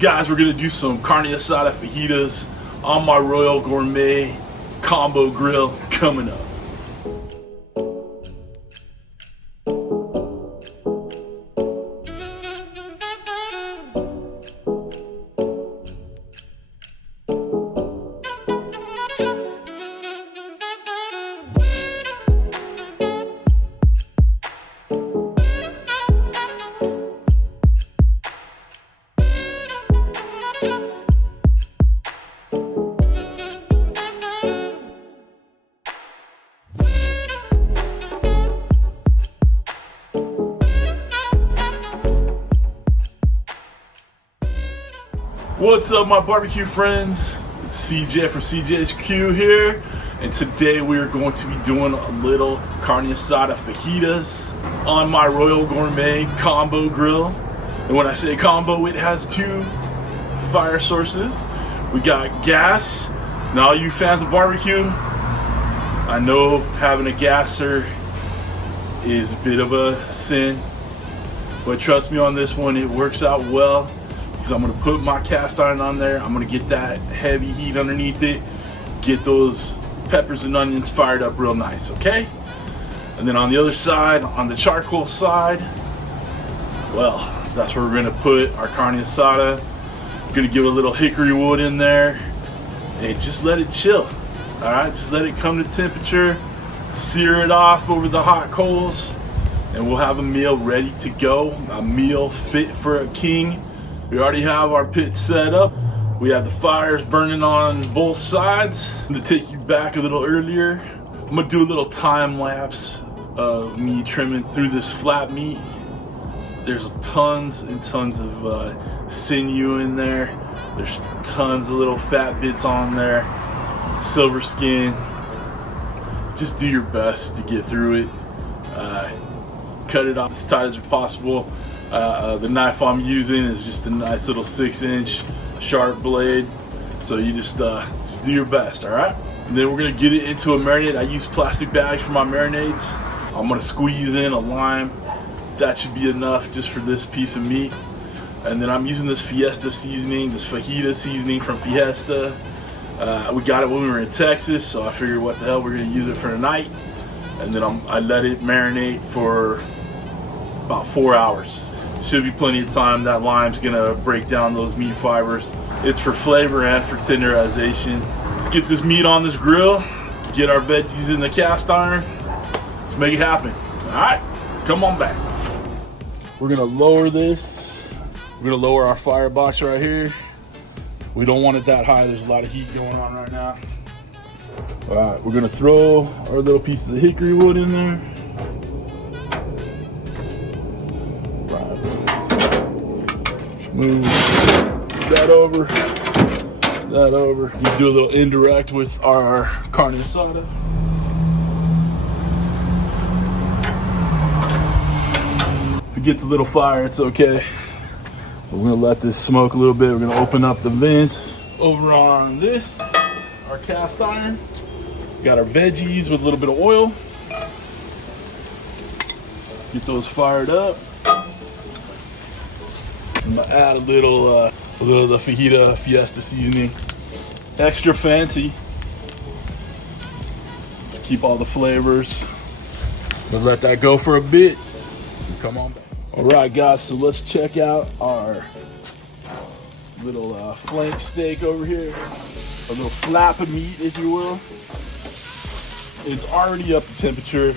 Guys, we're gonna do some Carne Asada Fajitas on my Royal Gourmet Combo grill coming up. What's up, my barbecue friends? It's CJ from CJ's Q here, and today we are going to be doing a little Carne Asada Fajitas on my Royal Gourmet Combo grill. And when I say combo, it has two fire sources. We got gas. Now, all you fans of barbecue, I know having a gasser is a bit of a sin, but trust me on this one, it works out well. Because I'm going to put my cast iron on there. I'm going to get that heavy heat underneath it. Get those peppers and onions fired up real nice, okay? And then on the other side, on the charcoal side, well, that's where we're going to put our carne asada. We're going to give it a little hickory wood in there. And just let it chill, alright? Just let it come to temperature. Sear it off over the hot coals. And we'll have a meal ready to go. A meal fit for a king. We already have our pit set up. We have the fires burning on both sides. I'm gonna take you back a little earlier. I'm gonna do a little time lapse of me trimming through this flat meat. There's tons and tons of sinew in there. There's tons of little fat bits on there. Silver skin. Just do your best to get through it. Cut it off as tight as possible. The knife I'm using is just a nice little 6-inch sharp blade, so you just do your best, all right? And then we're gonna get it into a marinade. I use plastic bags for my marinades. I'm gonna squeeze in a lime. That should be enough just for this piece of meat. And then I'm using this Fiesta seasoning, this fajita seasoning from Fiesta. We got it when we were in Texas, so I figured what the hell, we're gonna use it for tonight. And then I let it marinate for about 4 hours. Should be plenty of time. That lime's gonna break down those meat fibers. It's for flavor and for tenderization. Let's get this meat on this grill, get our veggies in the cast iron. Let's make it happen. All right, come on back. We're gonna lower this. We're gonna lower our firebox right here. We don't want it that high. There's a lot of heat going on right now. All right, we're gonna throw our little piece of the hickory wood in there. Move that over, that over. You do a little indirect with our carne asada. If it gets a little fire, it's okay. We're gonna let this smoke a little bit. We're gonna open up the vents. Over on this, our cast iron, we got our veggies with a little bit of oil. Get those fired up. I'm gonna add a little of the fajita Fiesta seasoning. Extra fancy. Just keep all the flavors. We'll let that go for a bit. Come on back. All right, guys. So let's check out our little flank steak over here. A little flap of meat, if you will. It's already up to temperature.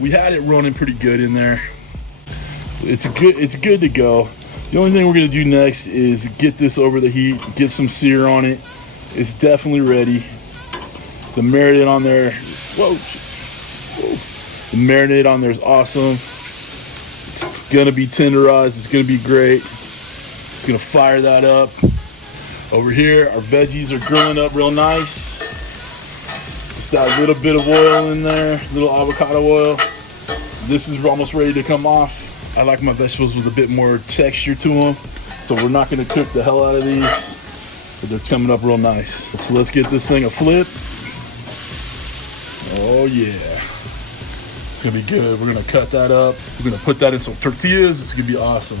We had it running pretty good in there. It's good to go. The only thing we're gonna do next is get this over the heat, get some sear on it. It's definitely ready. The marinade on there, whoa. The marinade on there is awesome. It's gonna be tenderized, it's gonna be great. It's gonna fire that up. Over here, our veggies are grilling up real nice. Just that little bit of oil in there, little avocado oil. This is almost ready to come off. I like my vegetables with a bit more texture to them, so we're not going to cook the hell out of these, but they're coming up real nice. So let's get this thing a flip. Oh yeah, it's going to be good. We're going to cut that up. We're going to put that in some tortillas. It's going to be awesome.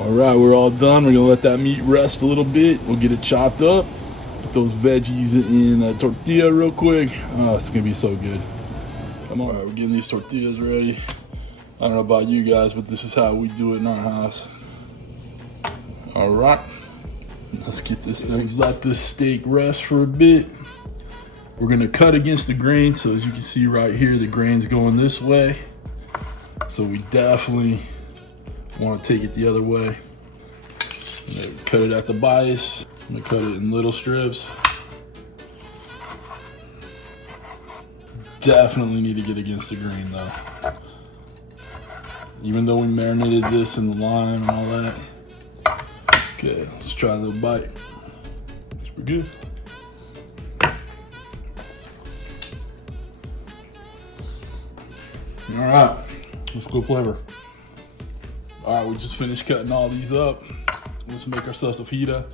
All right, we're all done. We're gonna let that meat rest a little bit. We'll get it chopped up. Put those veggies in a tortilla real quick. Oh, it's gonna be so good. Come on, all right, we're getting these tortillas ready. I don't know about you guys, but this is how we do it in our house. All right, let's get this thing. Let this steak rest for a bit. We're gonna cut against the grain, so as you can see right here, the grain's going this way. So we definitely want to take it the other way. Cut it at the bias. I'm gonna cut it in little strips. Definitely need to get against the grain though. Even though we marinated this in the lime and all that. Okay, let's try the bite. It's pretty good. All right, let's go flavor. All right, we just finished cutting all these up. Let's make ourselves a fajita.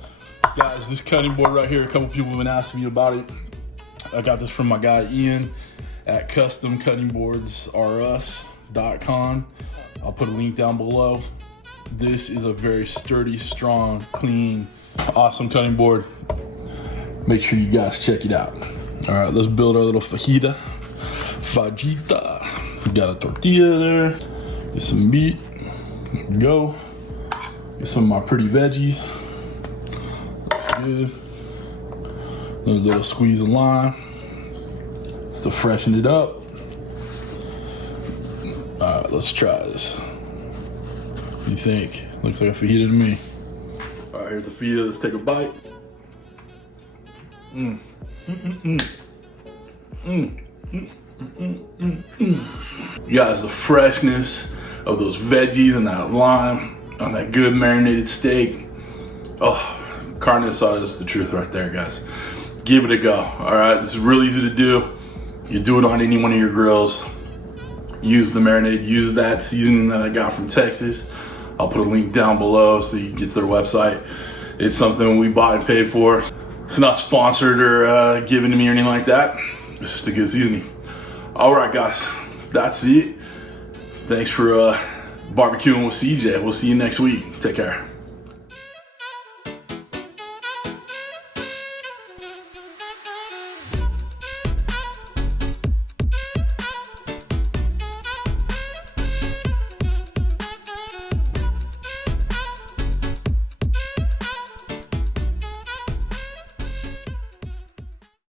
Guys, this cutting board right here, a couple people have been asking me about it. I got this from my guy Ian at customcuttingboardsrus.com. I'll put a link down below. This is a very sturdy, strong, clean, awesome cutting board. Make sure you guys check it out. All right, let's build our little fajita. We got a tortilla there. Get some meat. There we go. Get some of my pretty veggies. That's good. Another little squeeze of lime. Just to freshen it up. All right, let's try this. What do you think? Looks like a fajita to me. All right, here's the fajita. Let's take a bite. You guys, the freshness of those veggies and that lime on that good marinated steak. Oh, carne asada is the truth right there, guys. Give it a go. All right, it's really easy to do. You do it on any one of your grills. Use the marinade, use that seasoning that I got from Texas. I'll put a link down below so you can get to their website. It's something we bought and paid for. It's not sponsored or given to me or anything like that. It's just a good seasoning. All right, guys, that's it. Thanks for barbecuing with CJ. We'll see you next week. Take care.